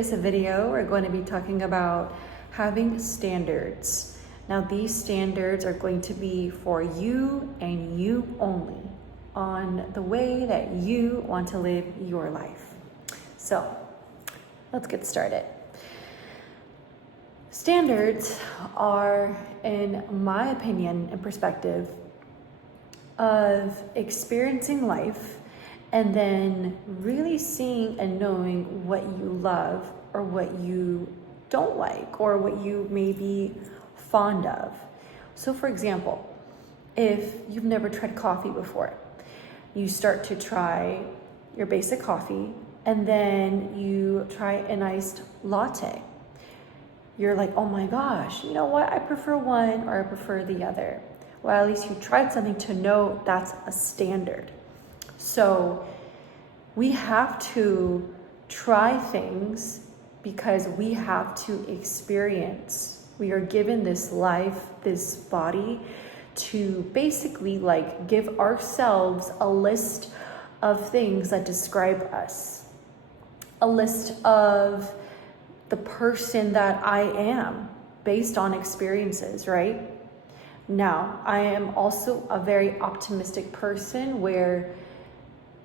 In this video, we're going to be talking about having standards. Now, these standards are going to be for you and you only on the way that you want to live your life. So, let's get started. Standards are, in my opinion and perspective, of experiencing life and then really seeing and knowing what you love or what you don't like or what you may be fond of. So for example, if you've never tried coffee before, you start to try your basic coffee and then you try an iced latte. You're like, oh my gosh, you know what? I prefer one or I prefer the other. Well, at least you tried something to know that's a standard. So we have to try things because we have to experience. We are given this life, this body, to basically give ourselves a list of things that describe us. A list of the person that I am based on experiences, right? Now, I am also a very optimistic person where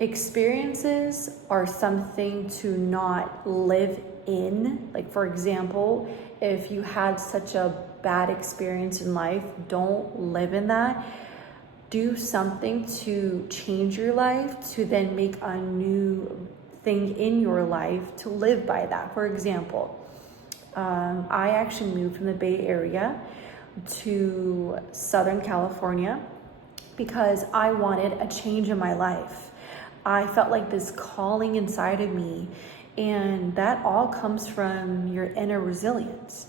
experiences are something to not live in. Like, for example, if you had such a bad experience in life, don't live in that. Do something to change your life, to then make a new thing in your life to live by that. For example, I actually moved from the Bay Area to Southern California because I wanted a change in my life. I felt like this calling inside of me, and that all comes from your inner resilience.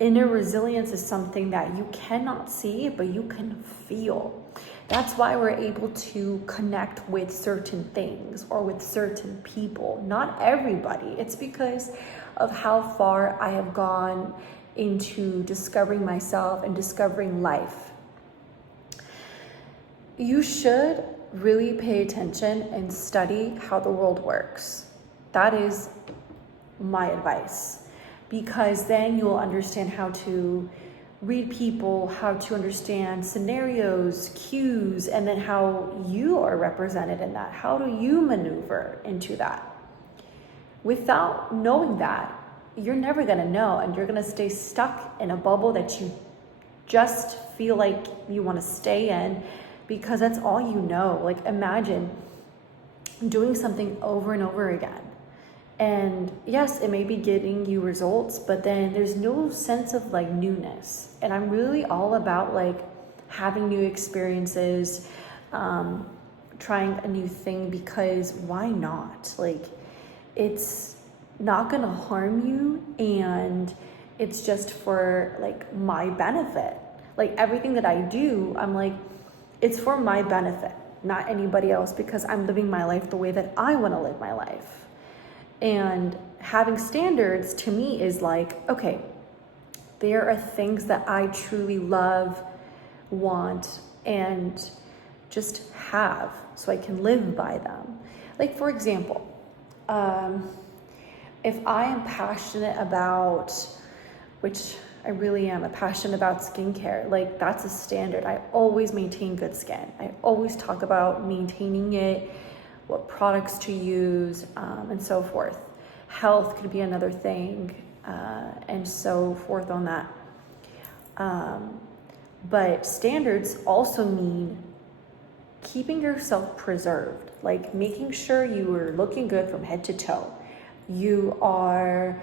Inner resilience is something that you cannot see, but you can feel. That's why we're able to connect with certain things or with certain people. Not everybody. It's because of how far I have gone into discovering myself and discovering life. You should really pay attention and study how the world works. That is my advice, because then you'll understand how to read people, how to understand scenarios, cues, and then how you are represented in that. How do you maneuver into that? Without knowing that, you're never gonna know, and you're gonna stay stuck in a bubble that you just feel like you wanna stay in because that's all you know. Like, imagine doing something over and over again. And yes, it may be getting you results, but then there's no sense of newness. And I'm really all about having new experiences, trying a new thing, because why not? It's not gonna harm you, and it's just for my benefit. Everything that I do, I'm it's for my benefit, not anybody else, because I'm living my life the way that I want to live my life. And having standards to me is okay, there are things that I truly love, want, and just have, so I can live by them. For example, if I am passionate about, which I really am, passionate about skincare, that's a standard. I always maintain good skin. I always talk about maintaining it, what products to use, and so forth. Health could be another thing, and so forth on that. But standards also mean keeping yourself preserved, making sure you are looking good from head to toe. You are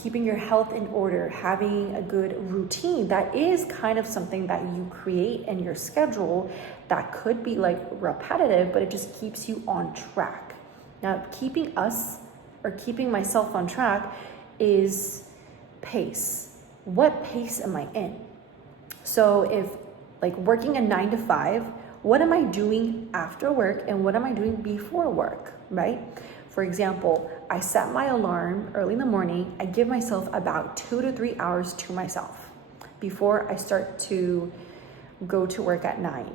keeping your health in order, having a good routine. That is kind of something that you create in your schedule that could be repetitive, but it just keeps you on track. Now, keeping myself on track is pace. What pace am I in? So if working a 9 to 5, what am I doing after work and what am I doing before work, right? For example, I set my alarm early in the morning. I give myself about 2 to 3 hours to myself before I start to go to work at 9.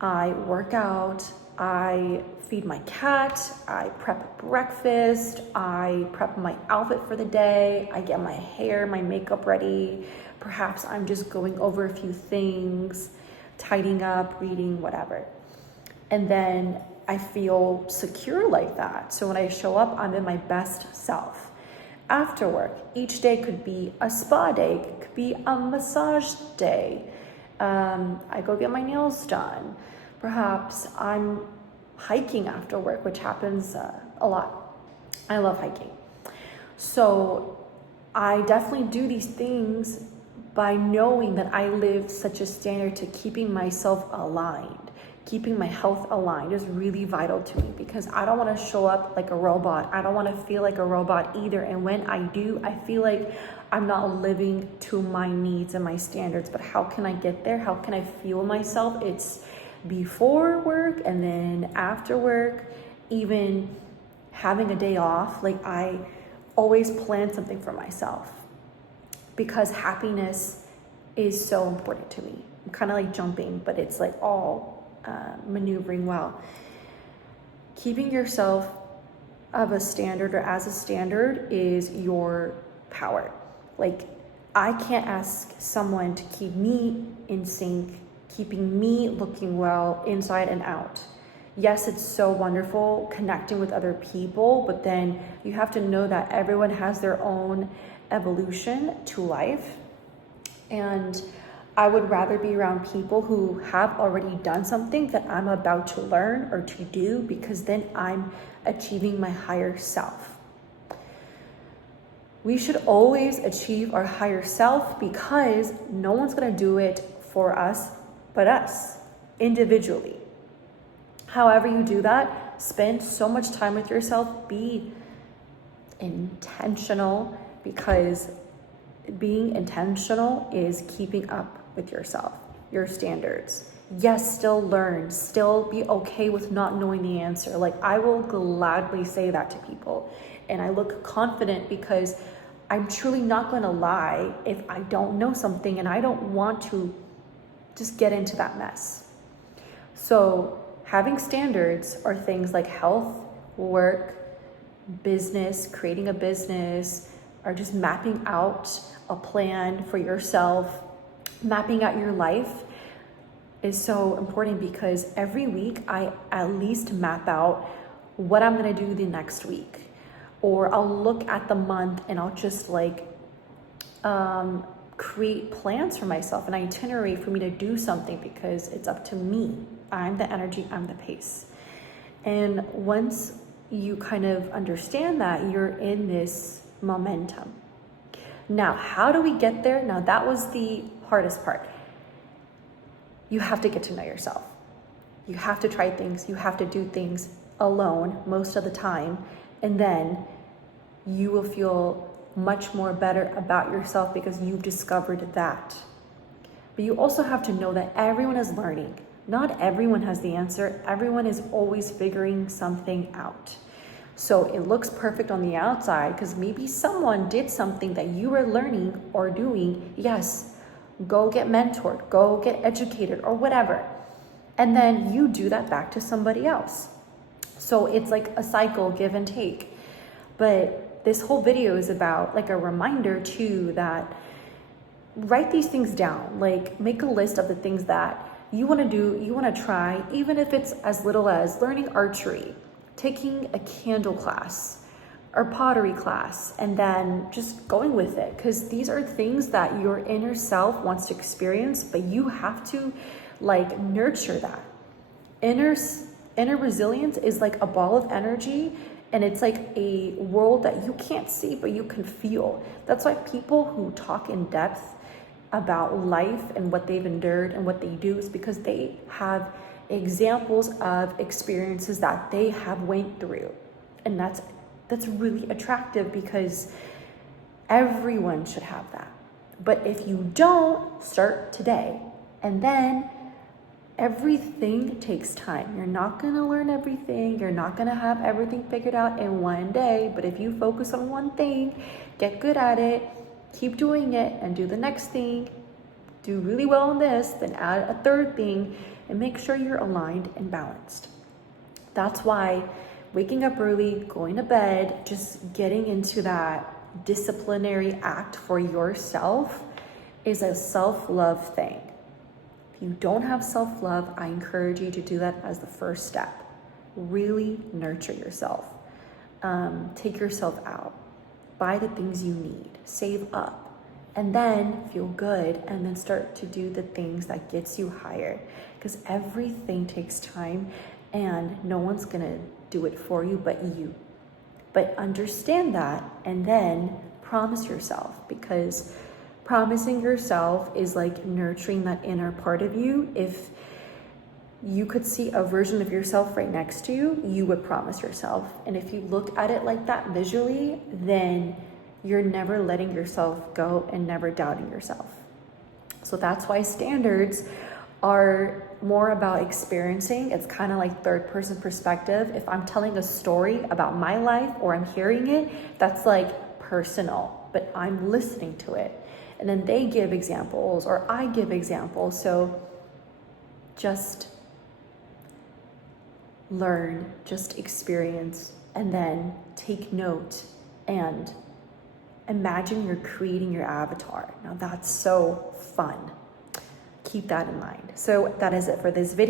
I work out, I feed my cat, I prep breakfast, I prep my outfit for the day, I get my hair, my makeup ready. Perhaps I'm just going over a few things, tidying up, reading, whatever. And then I feel secure like that. So when I show up, I'm in my best self. After work, each day could be a spa day, it could be a massage day. I go get my nails done. Perhaps I'm hiking after work, which happens a lot. I love hiking. So I definitely do these things by knowing that I live such a standard to keeping myself aligned. Keeping my health aligned is really vital to me because I don't want to show up like a robot. I don't want to feel like a robot either. And when I do, I feel like I'm not living to my needs and my standards. But how can I get there? How can I fuel myself? It's before work and then after work, even having a day off. Like I always plan something for myself because happiness is so important to me. I'm kind of like jumping, but it's like all maneuvering well. Keeping yourself of a standard or as a standard is your power. Like I can't ask someone to keep me in sync, keeping me looking well inside and out. Yes, it's so wonderful connecting with other people, but then you have to know that everyone has their own evolution to life. And I would rather be around people who have already done something that I'm about to learn or to do because then I'm achieving my higher self. We should always achieve our higher self because no one's going to do it for us but us individually. However you do that, spend so much time with yourself, be intentional because being intentional is keeping up with yourself, your standards. Yes, still learn, still be okay with not knowing the answer. Like I will gladly say that to people. And I look confident because I'm truly not going to lie if I don't know something and I don't want to just get into that mess. So having standards are things like health, work, business, creating a business, or just mapping out a plan for yourself, mapping out your life is so important because every week I at least map out what I'm going to do the next week. Or I'll look at the month and I'll just like create plans for myself, an itinerary for me to do something because it's up to me. I'm the energy, I'm the pace. And once you kind of understand that, you're in this momentum. Now, how do we get there? Now, that was the hardest part. You have to get to know yourself. You have to try things. You have to do things alone most of the time. And then you will feel much more better about yourself because you've discovered that. But you also have to know that everyone is learning. Not everyone has the answer. Everyone is always figuring something out. So it looks perfect on the outside because maybe someone did something that you were learning or doing. Yes, go get mentored, go get educated or whatever. And then you do that back to somebody else. So it's like a cycle, give and take. But this whole video is about like a reminder too that write these things down. Like make a list of the things that you want to do, you want to try, even if it's as little as learning archery, taking a candle class or pottery class, and then just going with it. Because these are things that your inner self wants to experience, but you have to like nurture that. Inner resilience is like a ball of energy, and it's like a world that you can't see, but you can feel. That's why people who talk in depth about life and what they've endured and what they do is because they have examples of experiences that they have went through. And that's really attractive because everyone should have that. But if you don't, start today. And then everything takes time. You're not going to learn everything. You're not going to have everything figured out in one day. But if you focus on one thing, get good at it, keep doing it, and do the next thing, do really well on this, then add a third thing, and make sure you're aligned and balanced. That's why waking up early, going to bed, just getting into that disciplinary act for yourself is a self-love thing. If you don't have self-love, I encourage you to do that as the first step. Really nurture yourself. Take yourself out. Buy the things you need. Save up. And then feel good, and then start to do the things that gets you higher. Because everything takes time, and no one's gonna do it for you but you. But understand that, and then promise yourself, because promising yourself is like nurturing that inner part of you. If you could see a version of yourself right next to you, you would promise yourself. And if you look at it like that visually, then you're never letting yourself go and never doubting yourself. So that's why standards are more about experiencing. It's kind of like third person perspective. If I'm telling a story about my life or I'm hearing it, that's like personal, but I'm listening to it. And then they give examples or I give examples. So just learn, just experience, and then take note and imagine you're creating your avatar. Now that's so fun. Keep that in mind. So that is it for this video.